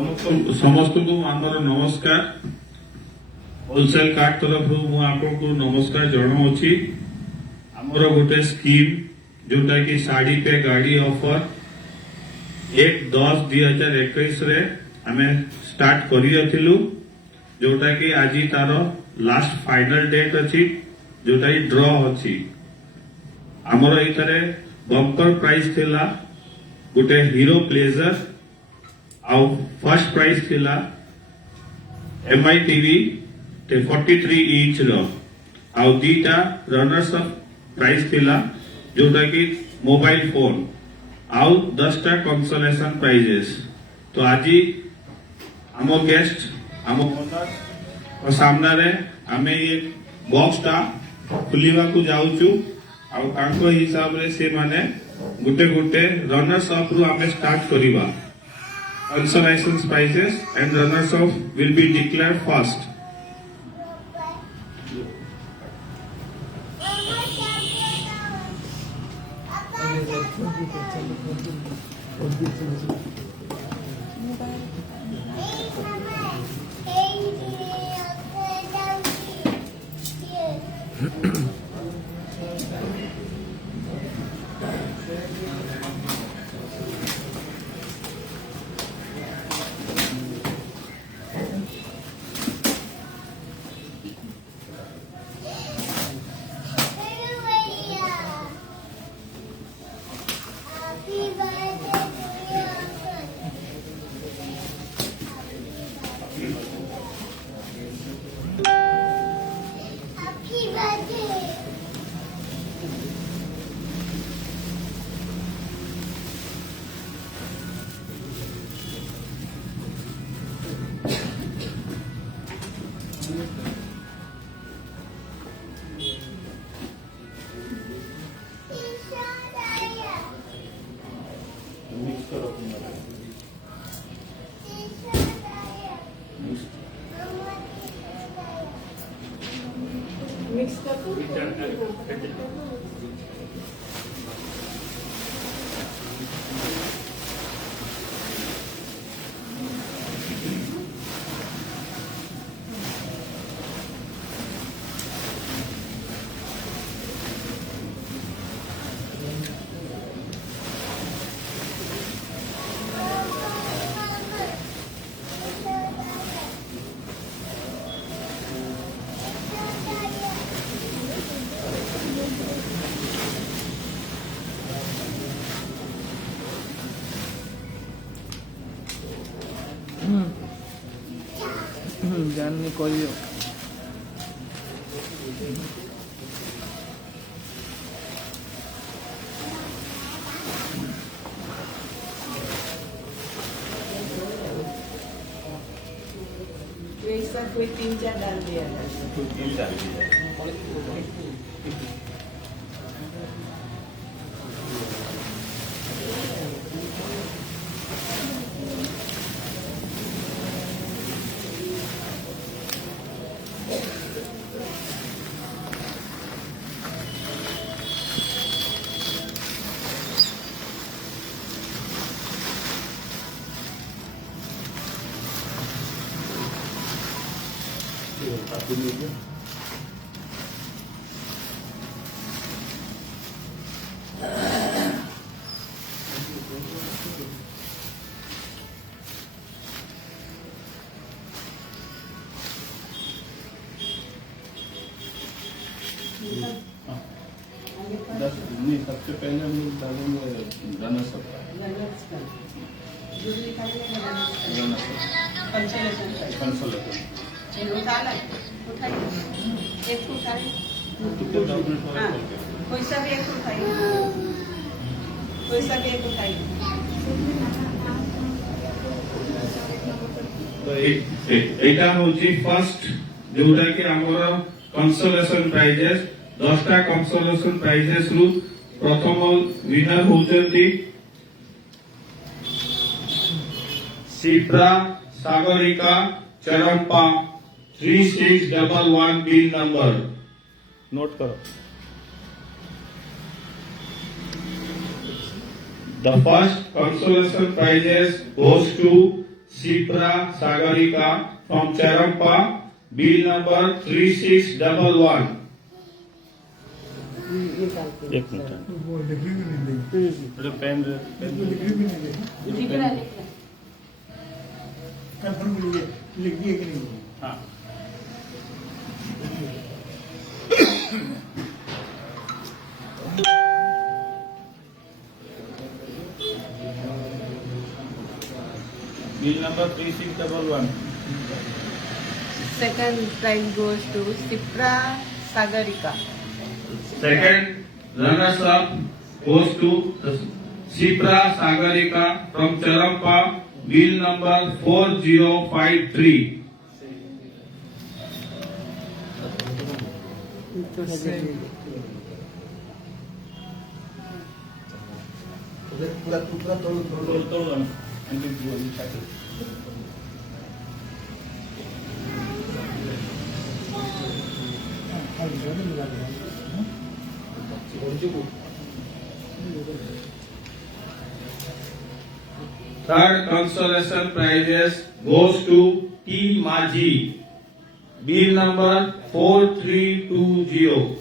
समस्त को आमर नमस्कार होलसेल कार्ड तरफ आपको नमस्कार जनाऊँगी आमर गोटे स्कीम जोटा कि साड़ी पे गाड़ी ऑफर 1/10/2021 रे आमे स्टार्ट करियथिलु जोटा कि आज तार लास्ट फाइनल डेट अछि जोटा कि ड्रॉ अछि आमर एथरे बम्पर प्राइस थिला गोटे हीरो प्लेजर आउ फर्स्ट प्राइस थिला MI टीवी 43 इंच रो आउ दीटा रनर्स अप प्राइस थिला जोटा कि मोबाइल फोन आउ 10टा कंसोलेशन प्राइजेस। तो आज आम गेस्ट आम ओनर सामना रे आमे ये बॉक्स टा खुलिवा को जाउचु आउ तांको हिसाब रे से माने गुटे गुटे रनर्स अप रु आमे स्टार्ट करिबा। Consolation prizes and runners up will be declared first. Mix कर दो जानने करियो ऐसा कोई 3-4 डाल दिया नहीं सबसे पहले हम लोग डालेंगे रनर्स अप तो एटा होची फर्स्ट जोटा कि हमर कंसोलेशन प्राइजेस 10टा कंसोलेशन प्राइजेस रु प्रथम विनर होचंती Shipra Sagarika Charampa 3611 bill number note करो। The first consolation prizes goes to Shipra Sagarika from Charampa, bill number 3611. निकाल के एक मिनट वो लिख भी नहीं देगी अरे पेन वो लिख भी नहीं देगी लिख रहा लिख रहा कंफर्म लिख दिए कि नहीं हाँ bill number 3611 Second prize goes to Shipra Sagarika. Second runners up goes to Shipra Sagarika from Charampa, bill number 4053. थोड़ा देर में पूरा तोड़ Third consolation prizes goes to T Maji, bill number 4320.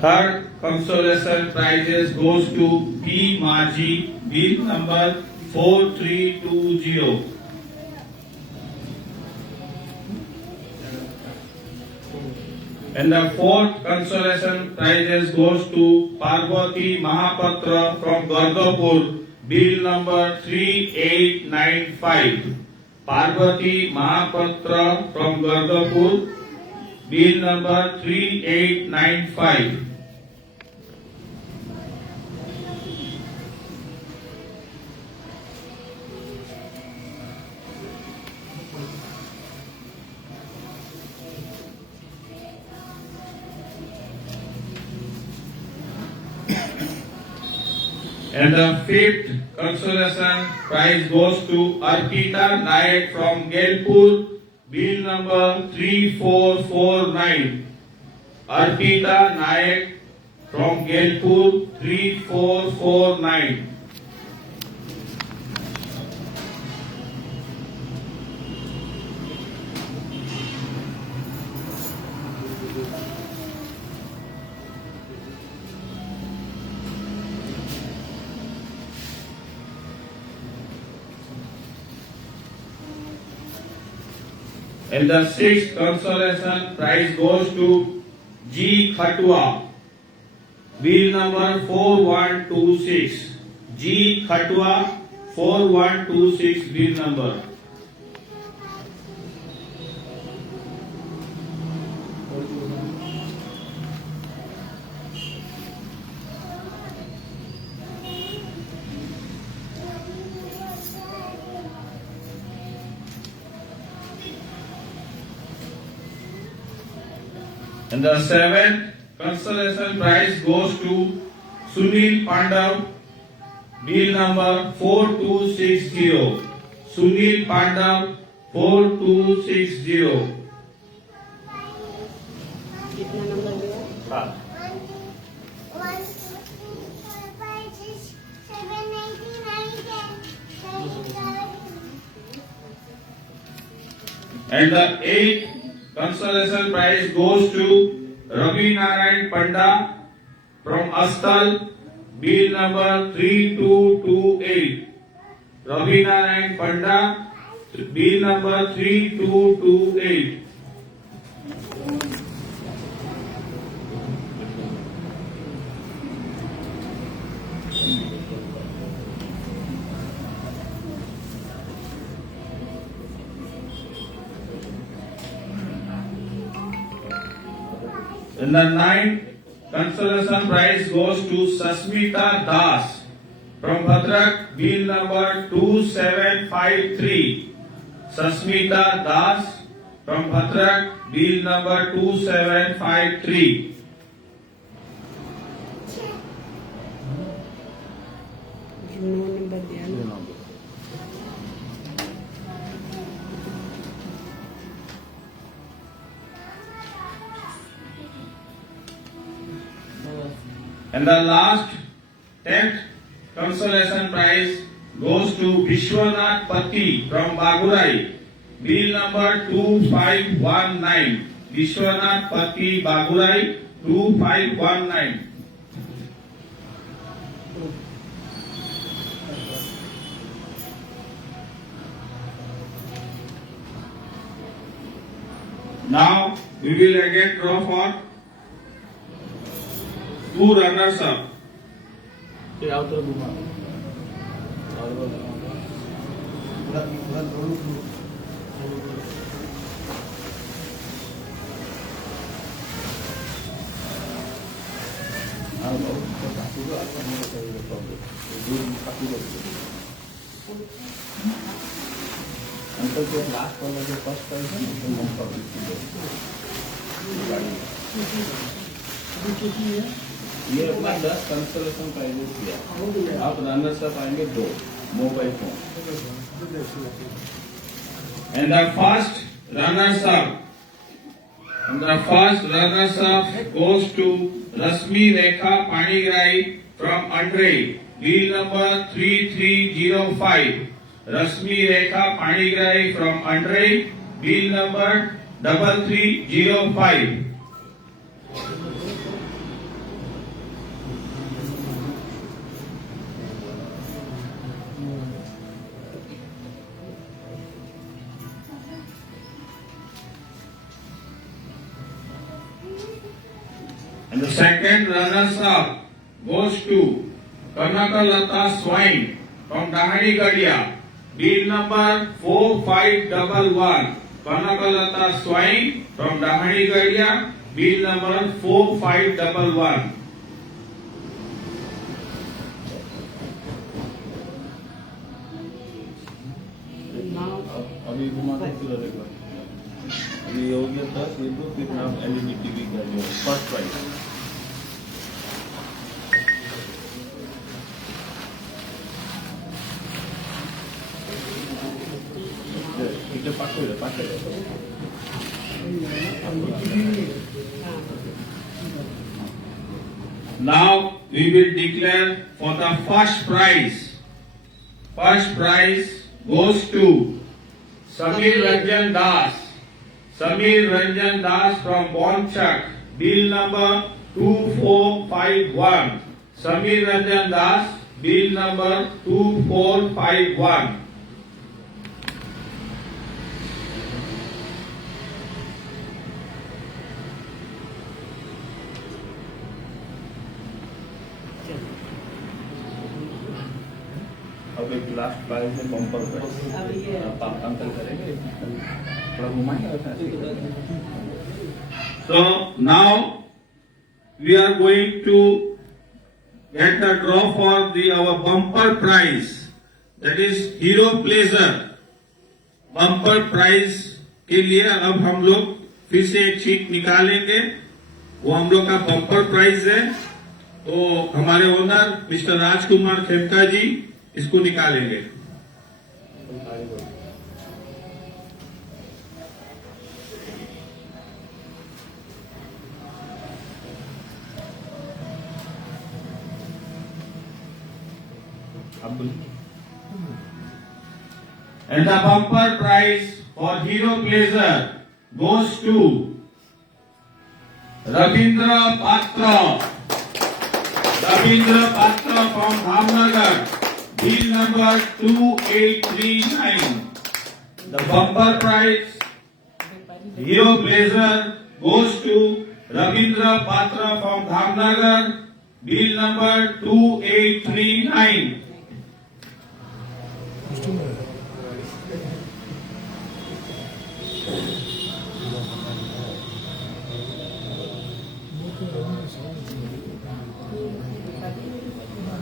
Third consolation prizes goes to P Maji, bill number 4320. And the fourth consolation prizes goes to Parvati Mahapatra from Gardapur, bill number 3895. Parvati Mahapatra from Gardapur, bill number 3895. And the fifth consolation prize goes to Arpita Nayak from Gelpur, bill number 3449. Arpita Nayak from Gelpur 3449. And the sixth consolation prize goes to G. Khatwa, bill number 4126. G. Khatwa 4126 bill number. And the seventh consolation prize goes to Sunil Pandav, bill number 4260. Sunil Pandav 4260. कितना number लिया हाँ 1, 2, 3, 4, 5, 6, 7, 8, 9, 10, 11. And the eighth consolation prize goes to Ravi Narayan Panda from Astal, bill number 3228. Ravi Narayan Panda, bill number 3228. And the ninth consolation prize goes to Sasmita Das from Bhadrak, bill number 2753. Sasmita Das from Bhadrak, bill number 2753. Now number दिया ना And the last 10th consolation prize goes to Vishwanath Patti from Bagurai. Bill number 2519. Vishwanath Patti, Bagurai, 2519. Now we will again draw for 2 runners up. फिर आओ तो घुमा पूरा दोनों को uncle जो लास्ट वाला जो फर्स्ट प्राइज है ना वो हम ये अपना 10 कंसोलेशन प्राइजेस किया। आप रनर्स अप आएंगे 2 mobile phone. And the first runners up. And the first runners up goes to Rasmi Rekha Panigrahi from Andre. Bill number 3305. Rasmi Rekha Panigrahi from Andre. Bill number 3305. And the second runners up goes to Kanakalata Swine from Dahani Gadia. Bill number 4511. Kanakalata Swine from Dahani Gadia. Bill number 4511. अभी घुमाते फिर एक बार। अभी ये हो गया 10 ये 2 फिर नाम एलईडी टीवी का जो फर्स्ट प्राइज। ठीक है पाके Now we will declare for the first prize. First prize goes to Samir Ranjan Das. Samir Ranjan Das from Bonchak. Bill number 2451. Samir Ranjan Das. Bill number 2451. अब एक last prize है bumper prize. आप uncle करेंगे थोड़ा घुमाएंगे। So now we are going to get the draw for our bumper prize, that is Hero Pleasure. Bumper prize के लिए अब हम लोग फिर से एक शीट निकालेंगे, वो हम लोग का बम्पर प्राइज है। तो हमारे ओनर मिस्टर राजकुमार खेमका जी इसको निकालेंगे। And the bumper prize for Hero Pleasure goes to Ravindra Patra. Ravindra Patra from Dhamnagar. Bill number 2839. The bumper prize Hero Pleasure goes to Ravindra Patra from Dhamnagar. Bill number 2839.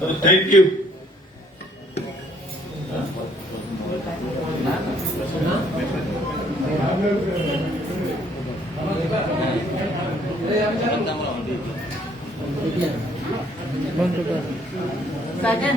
So thank you. Sajan